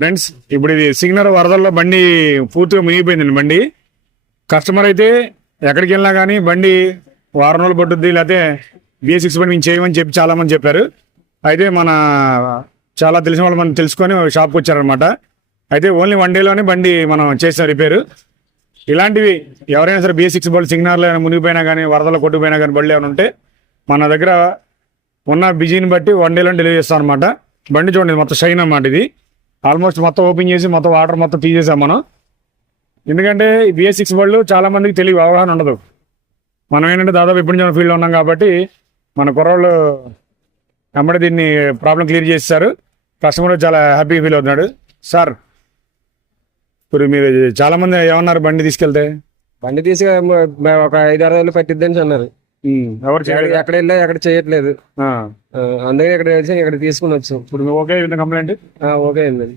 Friends, ఇప్పుడు ఇది signal వరదల్లో బండి పూర్తిగా మునిగిపోయిందండి. బండి కస్టమర్ అయితే ఎక్కడికి వెళ్ళినా కానీ బండి వారం రోజులు పట్టుద్ది, లేకపోతే BS6 బండి మేము చేయమని చెప్పి చాలా మంది చెప్పారు. అయితే మన చాలా తెలిసిన వాళ్ళు మనం తెలుసుకొని షాప్కి వచ్చారనమాట. అయితే ఓన్లీ 1 డేలోనే బండి మనం చేసాం రిపేరు. ఇలాంటివి ఎవరైనా సరే BS6 బళ్ళు సిగ్నల్ మునిగిపోయినా కానీ వరదల్లో కొట్టుకుపోయినా కానీ బళ్ళు ఏమైనా ఉంటే మన దగ్గర ఉన్న బిజీని బట్టి 1 డేలో డెలివరీ చేస్తాం అనమాట. బండి చూడండి, మొత్తం షైన్ అన్నమాట. ఇది ఆల్మోస్ట్ మొత్తం ఓపెన్ చేసి మొత్తం వాటర్ మొత్తం తీసేసాం మనం. ఎందుకంటే BS6 బళ్ళు చాలా మందికి తెలియదు, అవగాహన ఉండదు. మనం ఏంటంటే దాదాపు ఎప్పటి నుంచి ఫీల్డ్లో ఉన్నాం కాబట్టి మన కుర్రోళ్ళు వెంబడి దీన్ని ప్రాబ్లం క్లియర్ చేస్తారు. కస్టమర్ చాలా హ్యాపీగా ఫీల్ అవుతున్నాడు. సార్, ఇప్పుడు మీరు చాలా మంది ఏమన్నారు బండి తీసుకెళ్తే? బండి ఒక 5-6 రోజులు పట్టిద్దని అన్నారు. ఎవరు చేయలేదు, ఎక్కడ వెళ్ళా ఎక్కడ చేయట్లేదు. అందుకని ఇక్కడ తీసుకుని వచ్చాం. ఇప్పుడు ఓకే కంప్లైంట్ ఓకే అయిందండి.